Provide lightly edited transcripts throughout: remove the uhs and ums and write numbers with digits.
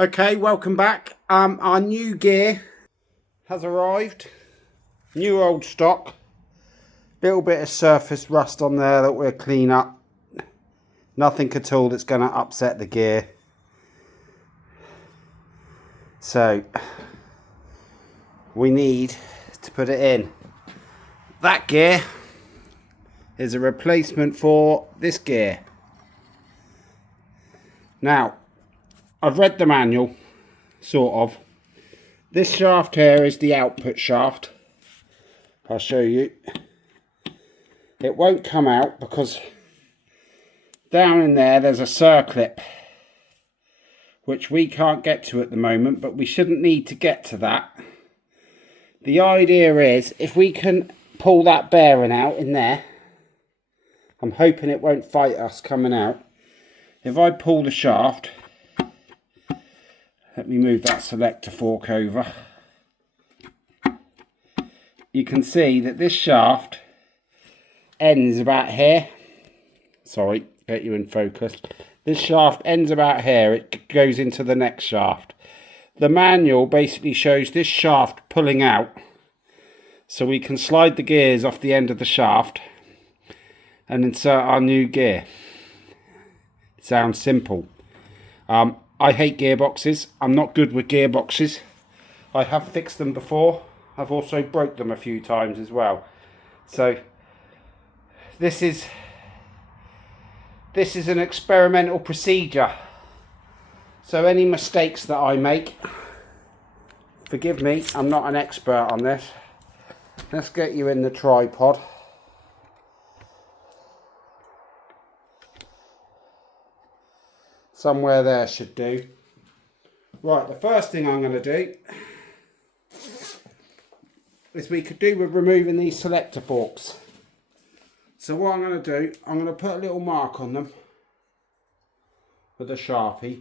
Okay, welcome back. Our new gear has arrived. New old stock. Little bit of surface rust on there that we'll clean up. Nothing at all that's going to upset the gear. So we need to put it in. That gear is a replacement for this gear. Now, I've read the manual, sort of. This shaft here is the output shaft. I'll show you. It won't come out because down in there's a circlip which we can't get to at the moment, but we shouldn't need to get to that. The idea is if we can pull that bearing out in there, I'm hoping it won't fight us coming out. If I pull the shaft, let me move that selector fork over, you can see that this shaft ends about here. Sorry, get you in focus. This shaft ends about here. It goes into the next shaft. The manual basically shows this shaft pulling out so we can slide the gears off the end of the shaft and insert our new gear. It sounds simple. I hate gearboxes. I'm not good with gearboxes. I have fixed them before. I've also broke them a few times as well. So this is an experimental procedure. So any mistakes that I make, forgive me, I'm not an expert on this. Let's get you in the tripod. Somewhere there should do. Right, the first thing I'm going to do is we could do with removing these selector forks. So what I'm going to do, I'm going to put a little mark on them with a Sharpie.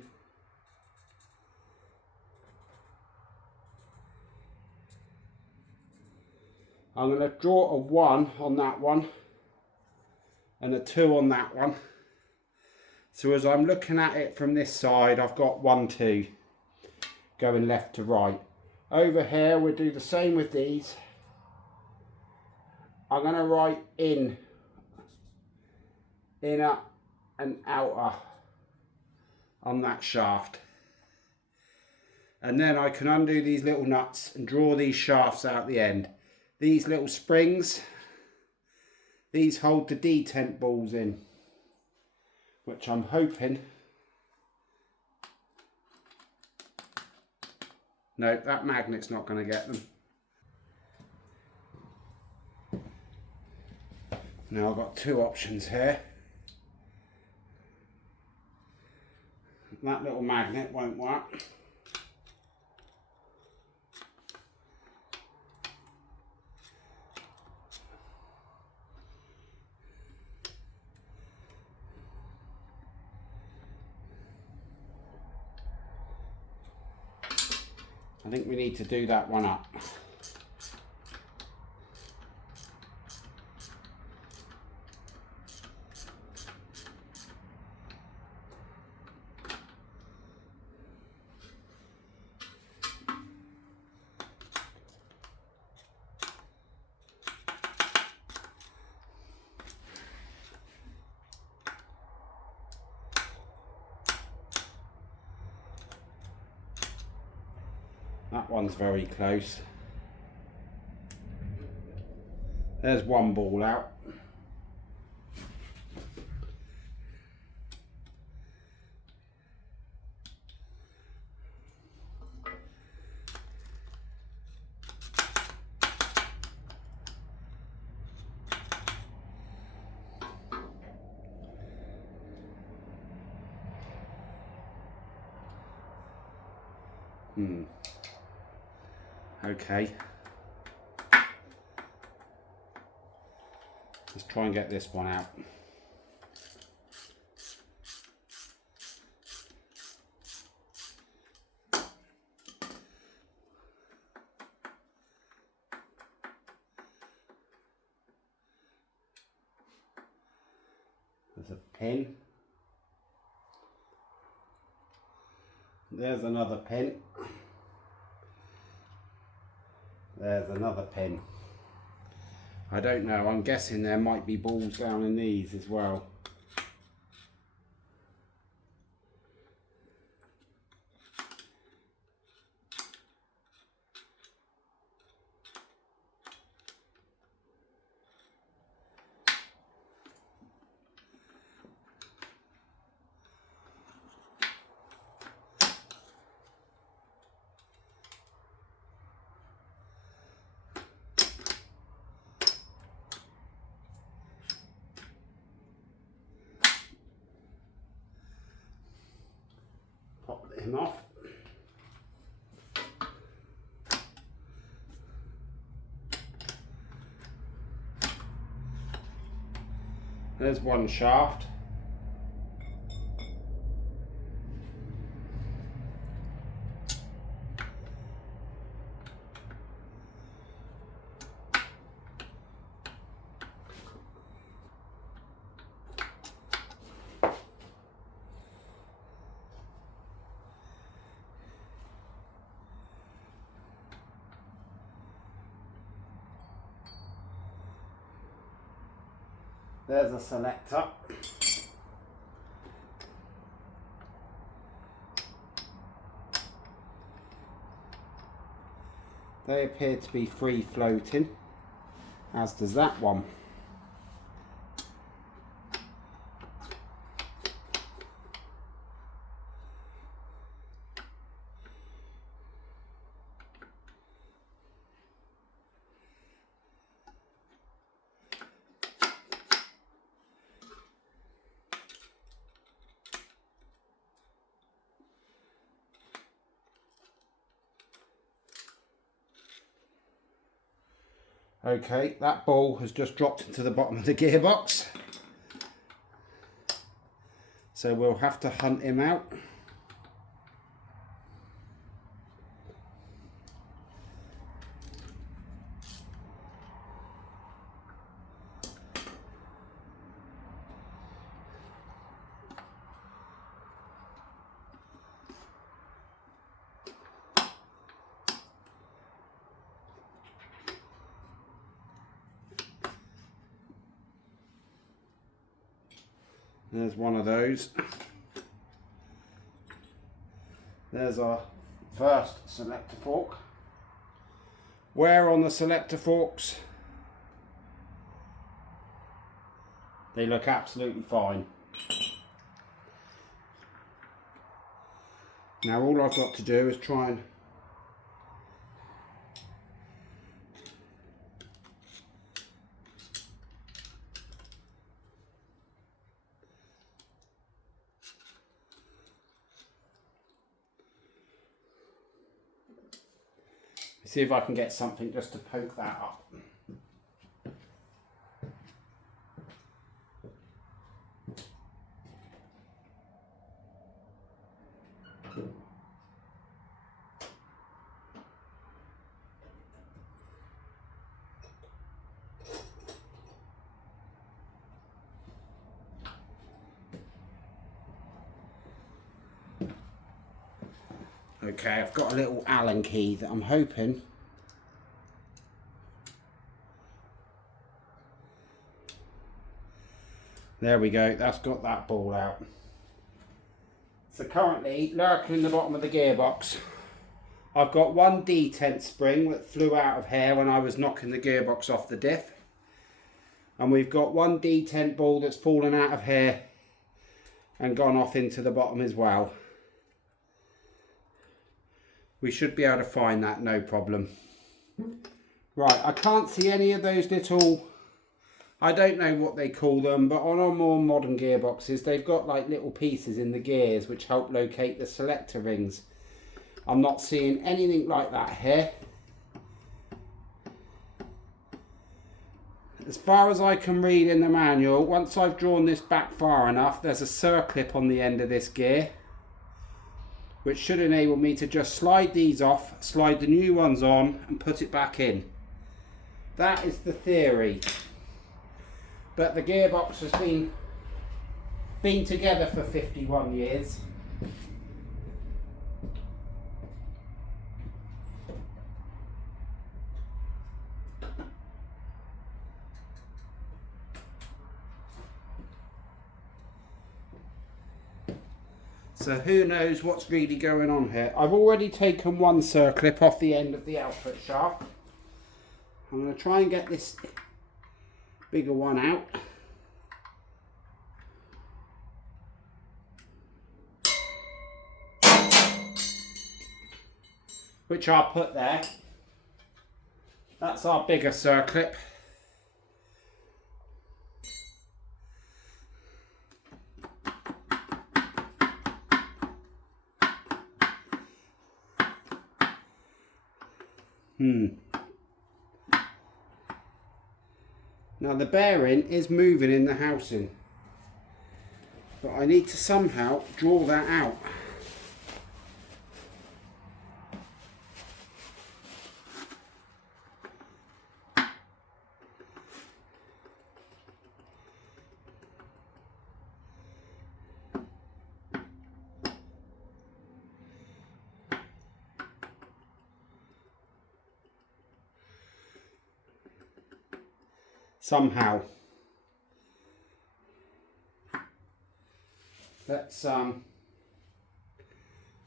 I'm going to draw a 1 on that one and a 2 on that one. So as I'm looking at it from this side, I've got 1, 2 going left to right. Over here, we'll do the same with these. I'm going to write in, inner and outer on that shaft. And then I can undo these little nuts and draw these shafts out the end. These little springs, these hold the detent balls in, which I'm hoping, no, that magnet's not going to get them. Now I've got two options here. That little magnet won't work. I think we need to do that one up. That one's very close. There's one ball out. Okay. Let's try and get this one out. There's a pin. There's another pin. There's another pin. I don't know, I'm guessing there might be balls down in these as well. Pop him off. There's one shaft. There's a selector. They appear to be free floating, as does that one. Okay, that ball has just dropped into the bottom of the gearbox. So we'll have to hunt him out. There's one of those. There's our first selector fork. Wear on the selector forks, they look absolutely fine. Now all I've got to do is try and see if I can get something just to poke that up. Okay, I've got a little Allen key that I'm hoping there we go, that's got that ball out. So currently, lurking in the bottom of the gearbox, I've got one detent spring that flew out of here when I was knocking the gearbox off the diff. And we've got one detent ball that's fallen out of here and gone off into the bottom as well. We should be able to find that, no problem. Right, I can't see any of those little, I don't know what they call them, but on our more modern gearboxes, they've got like little pieces in the gears which help locate the selector rings. I'm not seeing anything like that here. As far as I can read in the manual, once I've drawn this back far enough, there's a circlip on the end of this gear, which should enable me to just slide these off, slide the new ones on and put it back in. That is the theory. But the gearbox has been together for 51 years. So who knows what's really going on here. I've already taken one circlip off the end of the output shaft. I'm going to try and get this bigger one out. Which I'll put there. That's our bigger circlip. Now the bearing is moving in the housing, but I need to somehow draw that out. Somehow. Let's let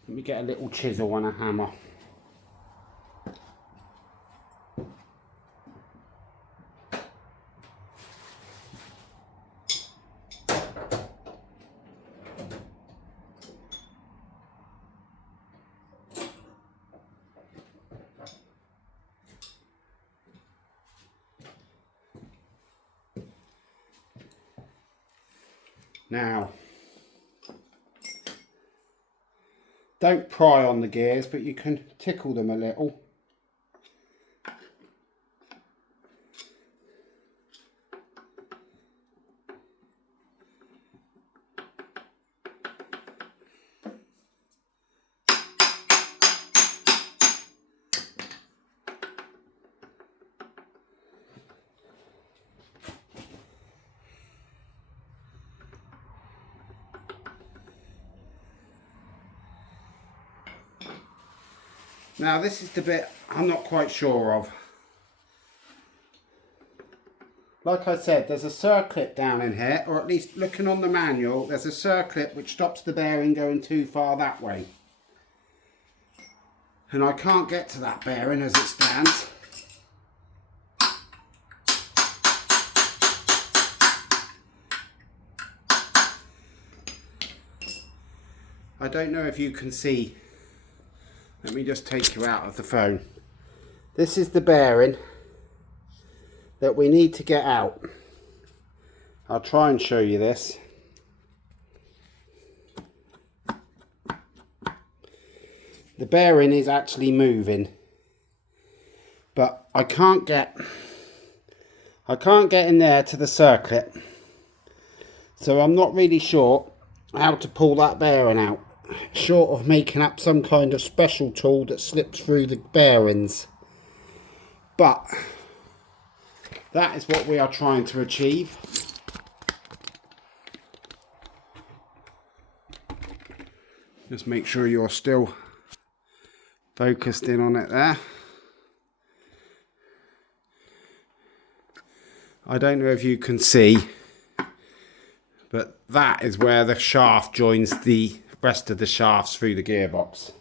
me get a little chisel and a hammer. Now, don't pry on the gears, but you can tickle them a little. Now this is the bit I'm not quite sure of. Like I said, there's a circlip down in here, or at least looking on the manual, there's a circlip which stops the bearing going too far that way. And I can't get to that bearing as it stands. I don't know if you can see. Let me just take you out of the phone. This is the bearing that we need to get out. I'll try and show you this. The bearing is actually moving, but I can't get in there to the circlip, so I'm not really sure how to pull that bearing out, short of making up some kind of special tool that slips through the bearings. But that is what we are trying to achieve. Just make sure you're still focused in on it there. I don't know if you can see, but that is where the shaft joins the rest of the shafts through the gearbox.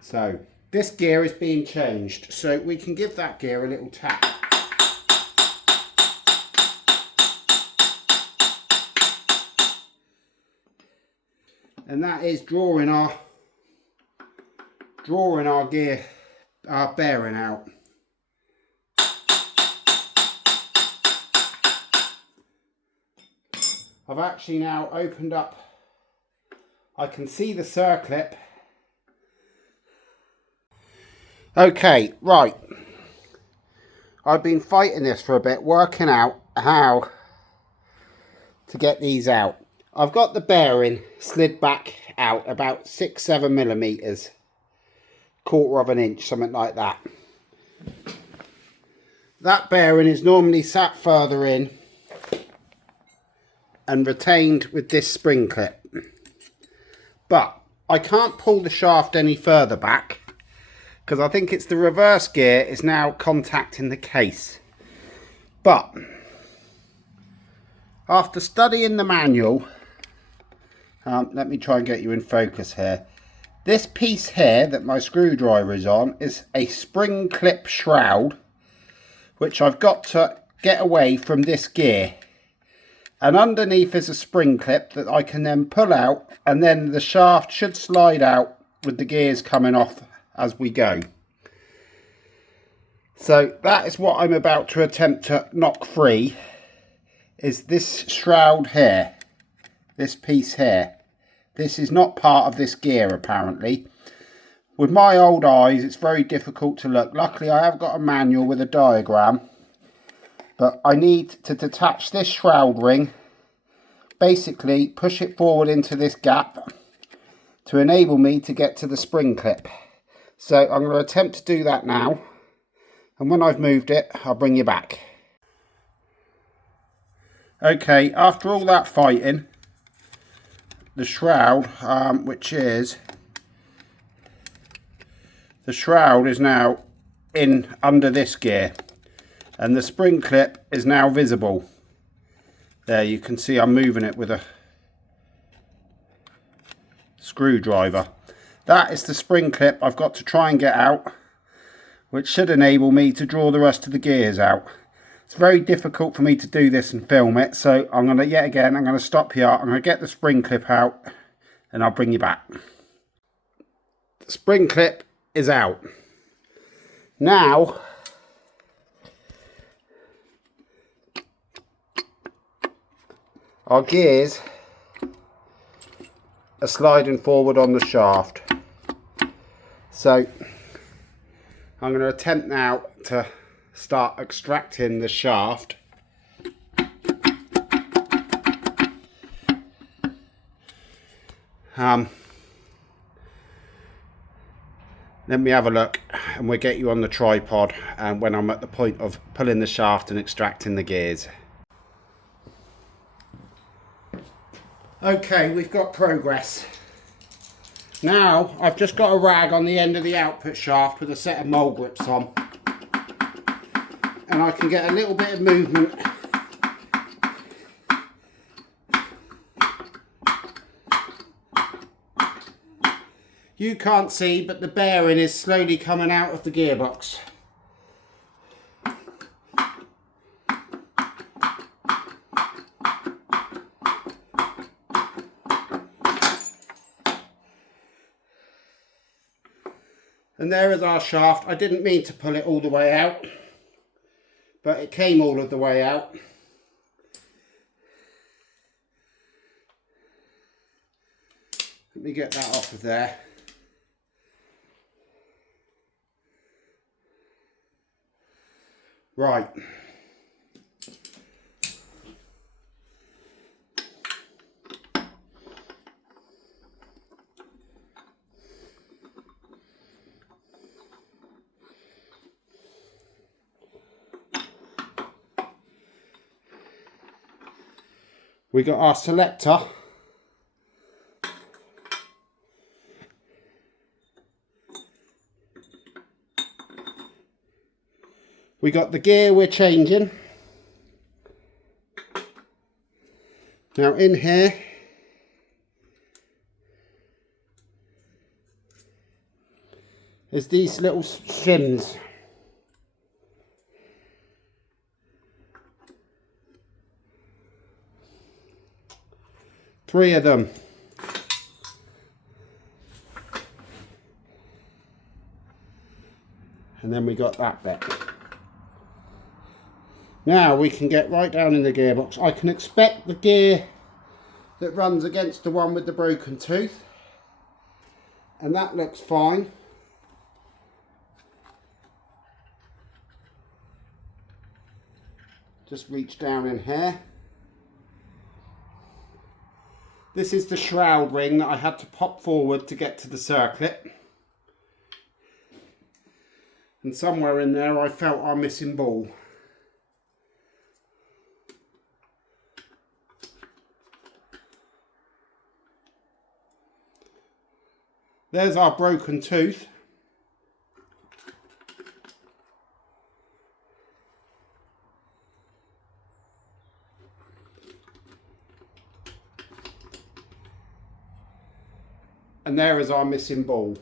So this gear is being changed, so we can give that gear a little tap. And that is drawing our gear, our bearing out. I've actually now opened up, I can see the circlip. Okay, right. I've been fighting this for a bit, working out how to get these out. I've got the bearing slid back out about 6-7 millimeters, quarter of an inch, something like that. That bearing is normally sat further in and retained with this spring clip, but I can't pull the shaft any further back because I think it's the reverse gear is now contacting the case. But after studying the manual, let me try and get you in focus here. This piece here that my screwdriver is on is a spring clip shroud, which I've got to get away from this gear. And underneath is a spring clip that I can then pull out, and then the shaft should slide out with the gears coming off as we go. So that is what I'm about to attempt to knock free, is this shroud here, this piece here. This is not part of this gear apparently. With my old eyes it's very difficult to look. Luckily I have got a manual with a diagram, but I need to detach this shroud ring, basically push it forward into this gap to enable me to get to the spring clip. So I'm going to attempt to do that now, and when I've moved it I'll bring you back. Okay, after all that fighting, the shroud, the shroud is now in under this gear, and the spring clip is now visible. There you can see I'm moving it with a screwdriver. That is the spring clip I've got to try and get out, which should enable me to draw the rest of the gears out. It's very difficult for me to do this and film it, so I'm going to stop here. I'm going to get the spring clip out and I'll bring you back. The spring clip is out. Now our gears are sliding forward on the shaft. So I'm going to attempt now to start extracting the shaft. Let me have a look and we'll get you on the tripod when I'm at the point of pulling the shaft and extracting the gears. Okay, we've got progress. Now I've just got a rag on the end of the output shaft with a set of mole grips on, and I can get a little bit of movement. You can't see, but the bearing is slowly coming out of the gearbox. And there is our shaft. I didn't mean to pull it all the way out, but it came all of the way out. Let me get that off of there. Right. We got our selector. We got the gear we're changing. Now in here is these little shims. Three of them. And then we got that bit. Now we can get right down in the gearbox. I can expect the gear that runs against the one with the broken tooth, and that looks fine. Just reach down in here. This is the shroud ring that I had to pop forward to get to the circlip. And somewhere in there I felt our missing ball. There's our broken tooth. And there is our missing ball.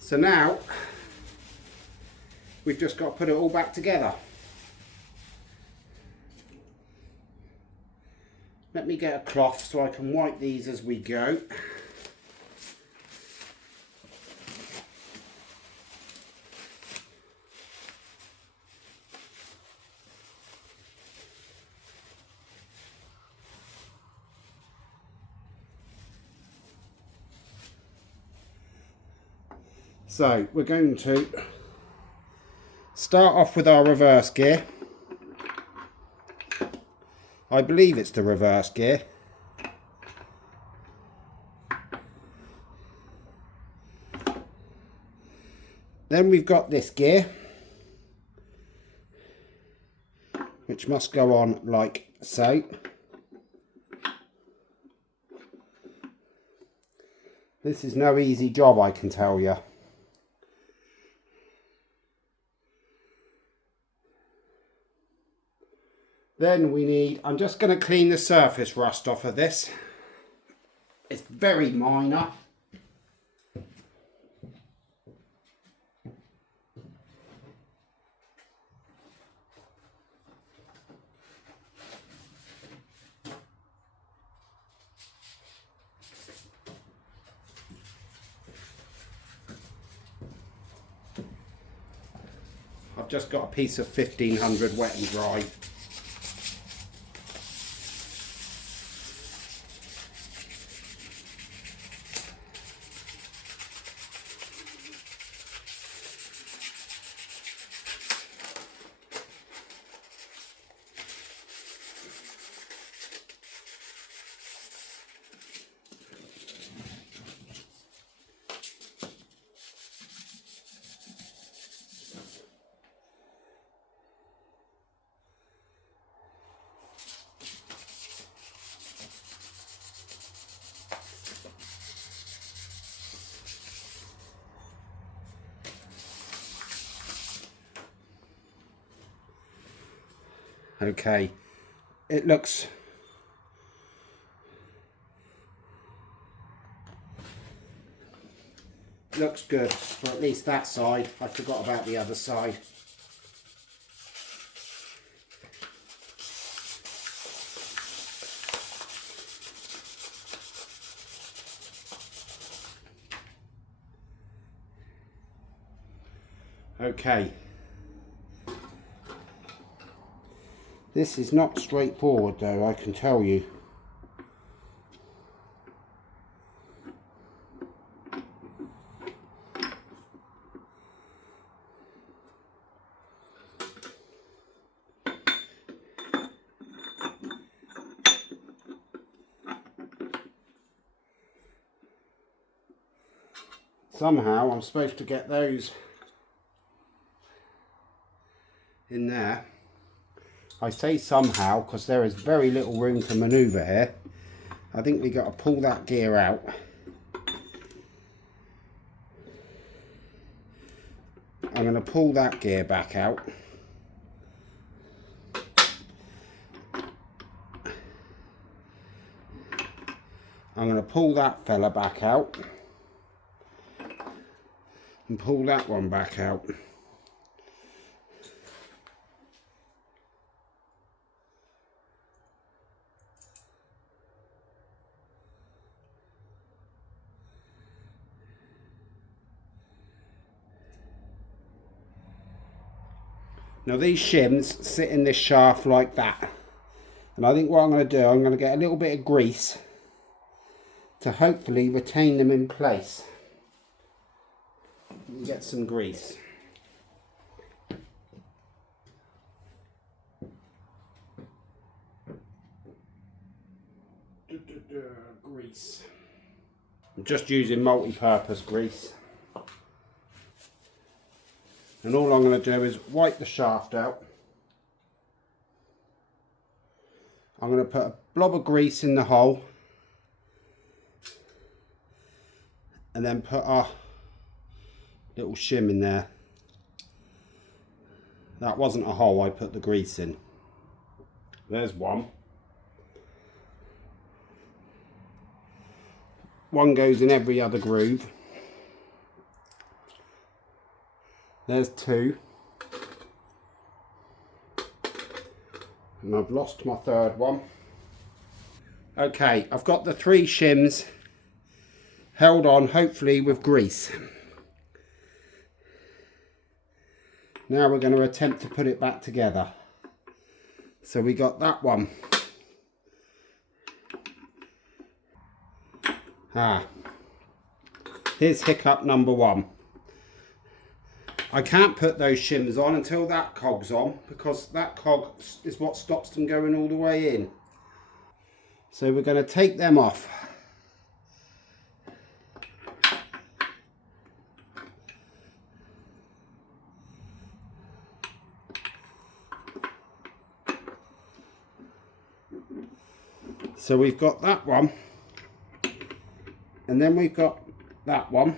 So now we've just got to put it all back together. Let me get a cloth so I can wipe these as we go. So we're going to start off with our reverse gear. I believe it's the reverse gear. Then we've got this gear, which must go on like so. This is no easy job, I can tell you. Then we need, I'm just going to clean the surface rust off of this. It's very minor. I've just got a piece of 1500 wet and dry. Okay, it looks good for at least that side. I forgot about the other side. Okay. This is not straightforward though, I can tell you. Somehow I'm supposed to get those in there. I say somehow because there is very little room to manoeuvre here. I think we got to pull that gear out. I'm going to pull that gear back out. I'm going to pull that fella back out. And pull that one back out. Now these shims sit in this shaft like that, and I think what I'm going to do, I'm going to get a little bit of grease to hopefully retain them in place. Get some grease. Grease. I'm just using multi-purpose grease. And all I'm going to do is wipe the shaft out. I'm going to put a blob of grease in the hole. And then put our little shim in there. That wasn't a hole, I put the grease in. There's one. One goes in every other groove. There's two. And I've lost my third one. Okay, I've got the 3 shims held on, hopefully with grease. Now we're going to attempt to put it back together. So we got that one. Here's hiccup number 1. I can't put those shims on until that cog's on, because that cog is what stops them going all the way in. So we're going to take them off. So we've got that one, and then we've got that one.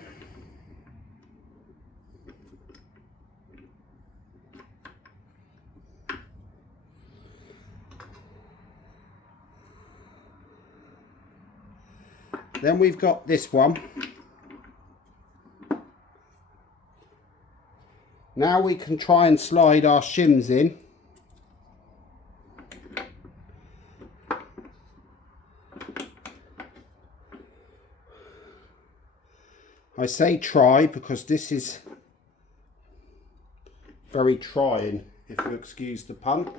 Then we've got this one. Now we can try and slide our shims in. I say try because this is very trying, if you excuse the pun.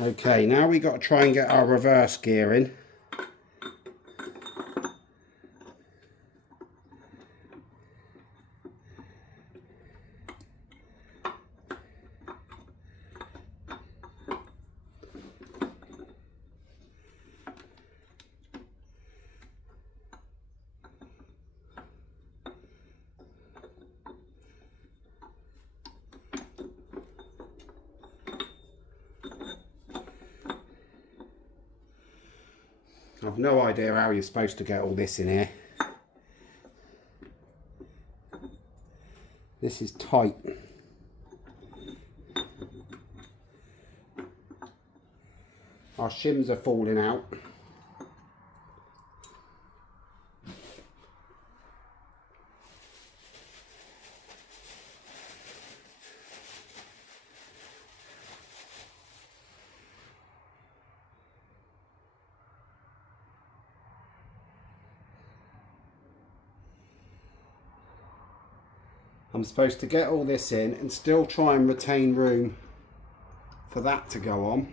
Okay, now we've got to try and get our reverse gear in. I've no idea how you're supposed to get all this in here. This is tight. Our shims are falling out. I'm supposed to get all this in and still try and retain room for that to go on.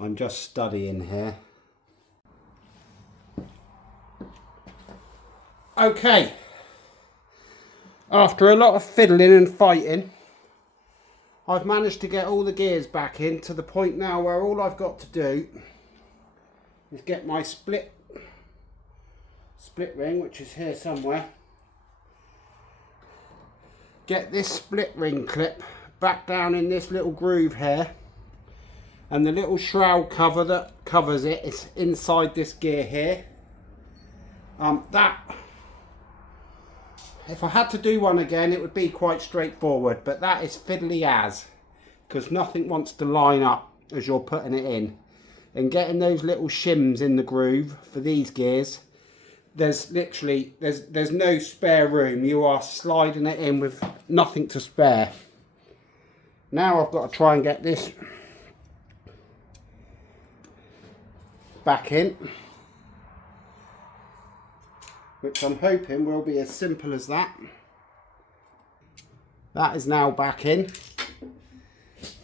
I'm just studying here. Okay, after a lot of fiddling and fighting, I've managed to get all the gears back in to the point now where all I've got to do is get my split ring, which is here somewhere, get this split ring clip back down in this little groove here, and the little shroud cover that covers it is inside this gear here. If I had to do one again, it would be quite straightforward, but that is fiddly as, because nothing wants to line up as you're putting it in. And getting those little shims in the groove for these gears, there's literally, there's no spare room. You are sliding it in with nothing to spare. Now I've got to try and get this back in, which I'm hoping will be as simple as that. That is now back in.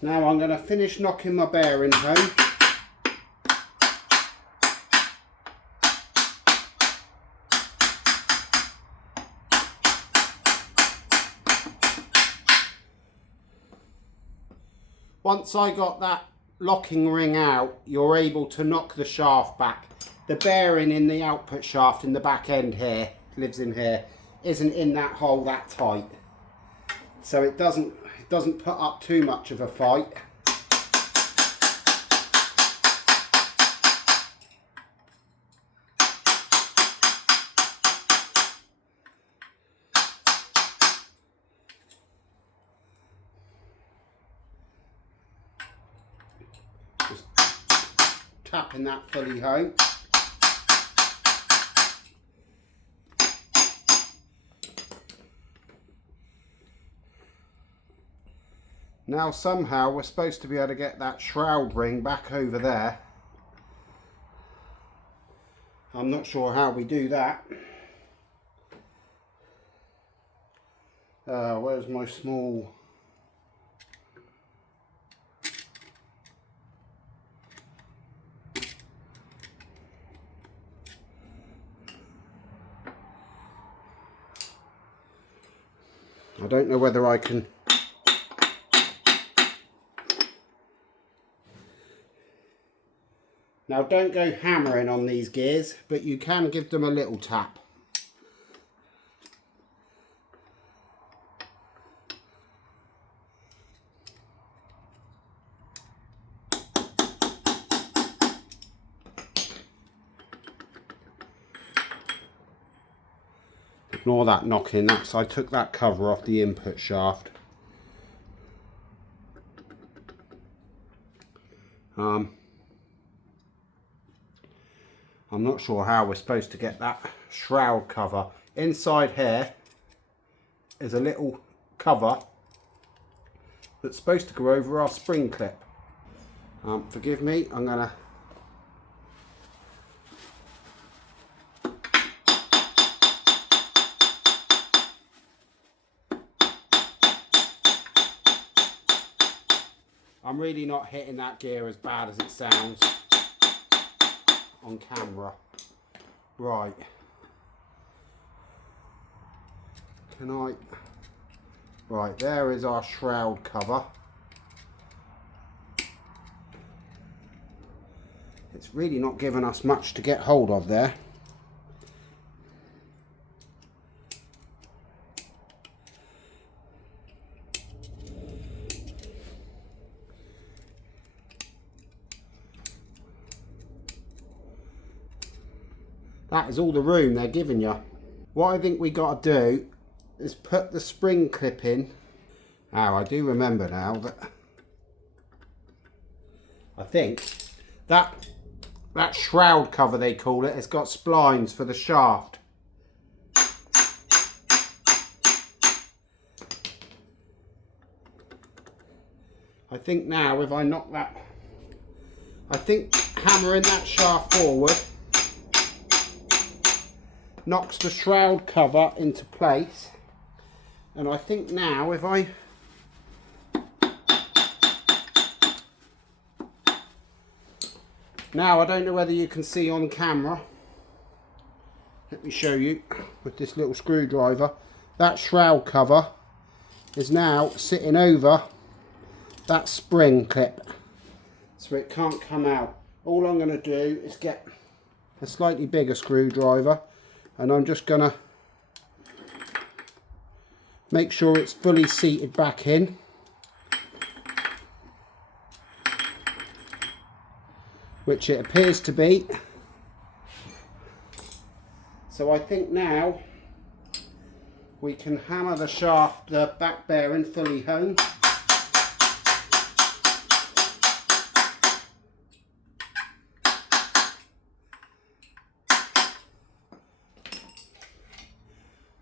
Now I'm going to finish knocking my bearing home. Once I got that locking ring out, you're able to knock the shaft back. The bearing in the output shaft in the back end here, lives in here, isn't in that hole that tight. So it doesn't put up too much of a fight. Just tapping that fully home. Now somehow we're supposed to be able to get that shroud ring back over there. I'm not sure how we do that. Where's my small... I don't know whether I can... Now don't go hammering on these gears, but you can give them a little tap. Ignore that knocking, I took that cover off the input shaft. I'm not sure how we're supposed to get that shroud cover. Inside here is a little cover that's supposed to go over our spring clip. Forgive me, I'm gonna... I'm really not hitting that gear as bad as it sounds on camera. Right. Can I... Right, there is our shroud cover. It's really not giving us much to get hold of there. That is all the room they're giving you. What I think we got to do is put the spring clip in. Now, I do remember now that I think that shroud cover, they call it, has got splines for the shaft. I think now if I knock that, I think hammering that shaft forward knocks the shroud cover into place, and I think now if I don't know whether you can see on camera, let me show you with this little screwdriver, that shroud cover is now sitting over that spring clip, so it can't come out. All I'm going to do is get a slightly bigger screwdriver, and I'm just going to make sure it's fully seated back in. Which it appears to be. So I think now we can hammer the shaft, the back bearing fully home.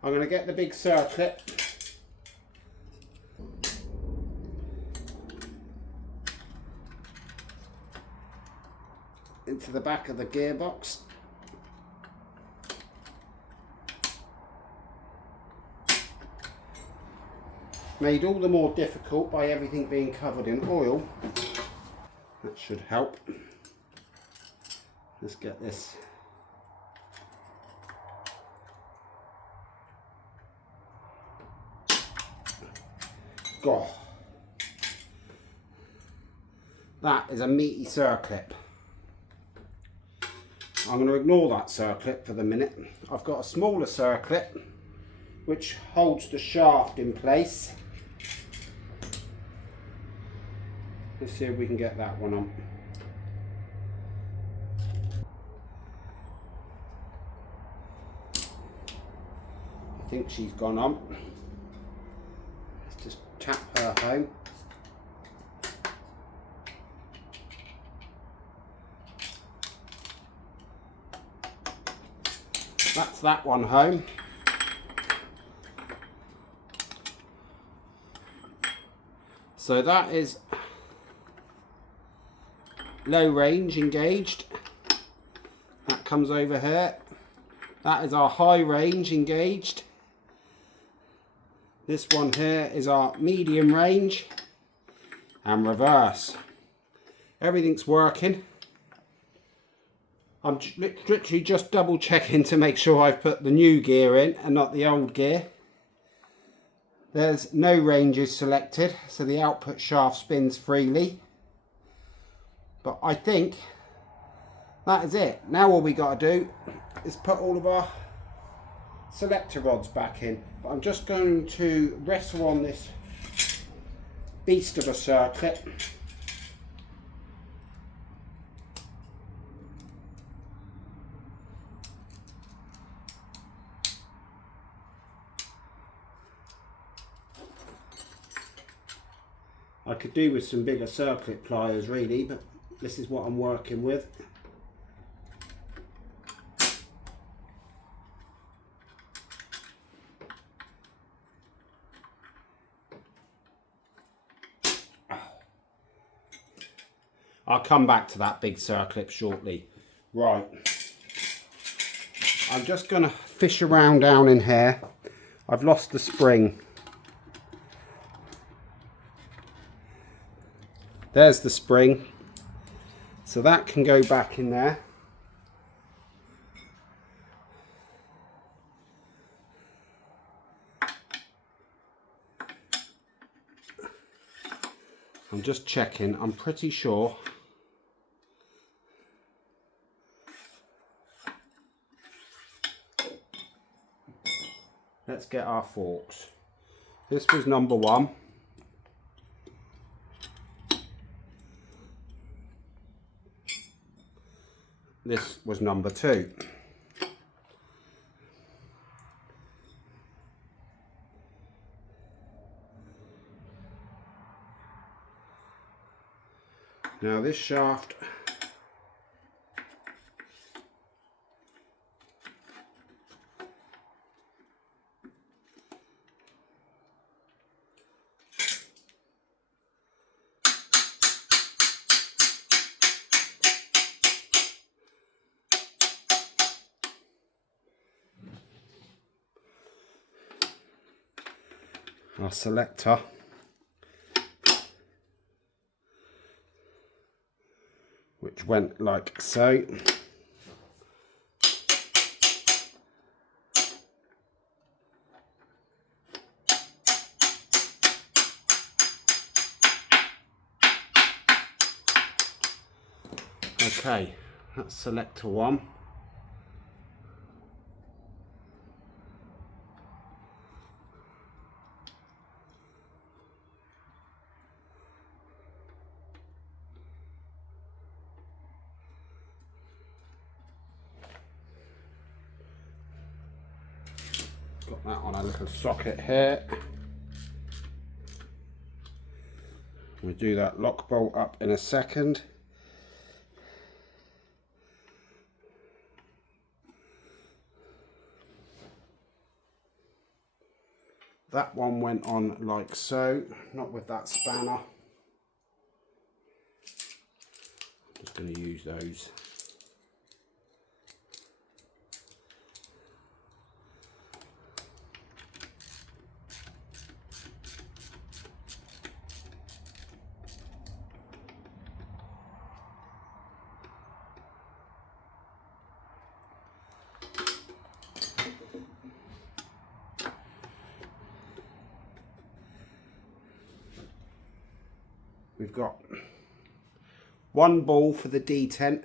I'm going to get the big circlip. Into the back of the gearbox. Made all the more difficult by everything being covered in oil. That should help. Let's get this. God. That is a meaty circlip. I'm going to ignore that circlip for the minute. I've got a smaller circlip which holds the shaft in place. Let's see if we can get that one on. I think she's gone on. Let's just tap her home. That's that one home. So that is low range engaged. That comes over here. That is our high range engaged. This one here is our medium range and reverse. Everything's working. I'm literally just double checking to make sure I've put the new gear in and not the old gear. There's no ranges selected, so the output shaft spins freely. But I think that is it. Now all we got to do is put all of our selector rods back in. But I'm just going to wrestle on this beast of a circuit. I could do with some bigger circlip pliers really, but this is what I'm working with. I'll come back to that big circlip shortly. Right, I'm just going to fish around down in here. I've lost the spring. There's the spring, so that can go back in there. I'm just checking, I'm pretty sure. Let's get our forks. This was number 1. This was number 2. Now this shaft our selector which went like so. Okay, that's selector 1. Got that on a little socket here. We'll do that lock bolt up in a second. That one went on like so, not with that spanner. I'm just going to use those. We've got one ball for the detent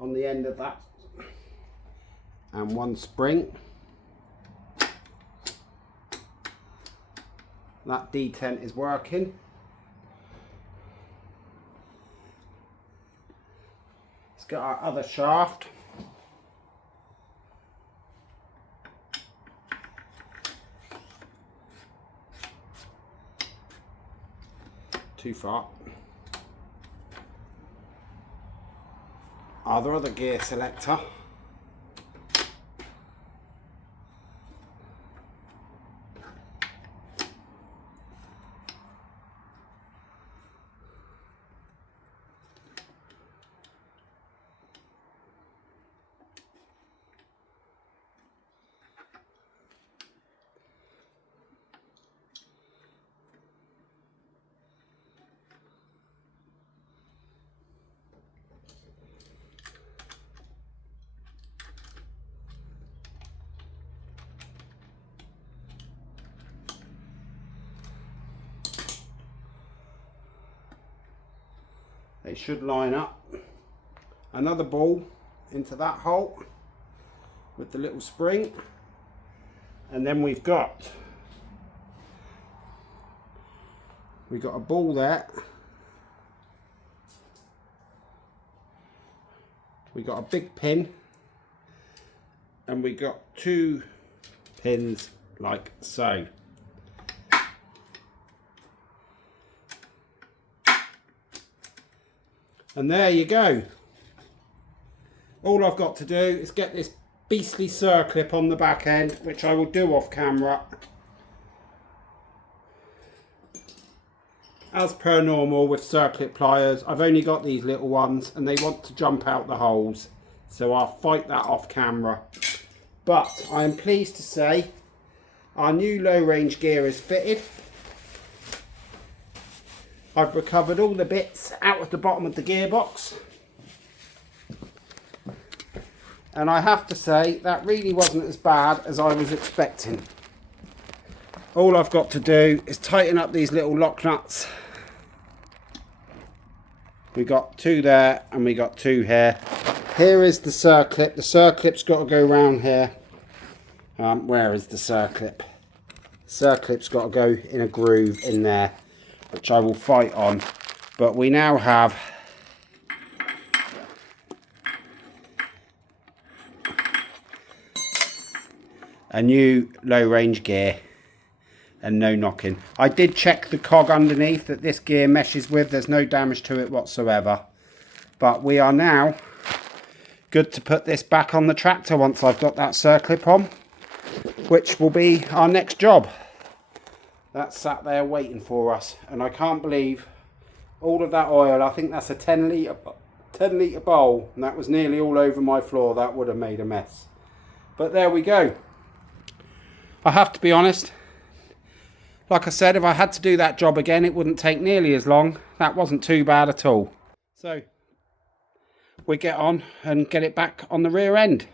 on the end of that, and one spring. That detent is working. Let's get our other shaft. Too far. Our other gear selector. They should line up. Another ball into that hole with the little spring, and then we've got a ball there. We got a big pin, and we got two pins like so. And there you go. All I've got to do is get this beastly circlip on the back end, which I will do off camera. As per normal with circlip pliers, I've only got these little ones and they want to jump out the holes. So I'll fight that off camera. But I am pleased to say our new low range gear is fitted. I've recovered all the bits out of the bottom of the gearbox, and I have to say that really wasn't as bad as I was expecting. All I've got to do is tighten up these little lock nuts. We got two there and we got two here. Here is the circlip. The circlip's got to go round here. Where is the circlip? The circlip's got to go in a groove in there, which I will fight on. But we now have a new low range gear and no knocking. I did check the cog underneath that this gear meshes with. There's no damage to it whatsoever. But we are now good to put this back on the tractor once I've got that circlip on, which will be our next job. That's sat there waiting for us, and I can't believe all of that oil. I think that's a 10 litre bowl, and that was nearly all over my floor. That would have made a mess. But there we go. I have to be honest, like I said, if I had to do that job again, it wouldn't take nearly as long. That wasn't too bad at all. So we get on and get it back on the rear end.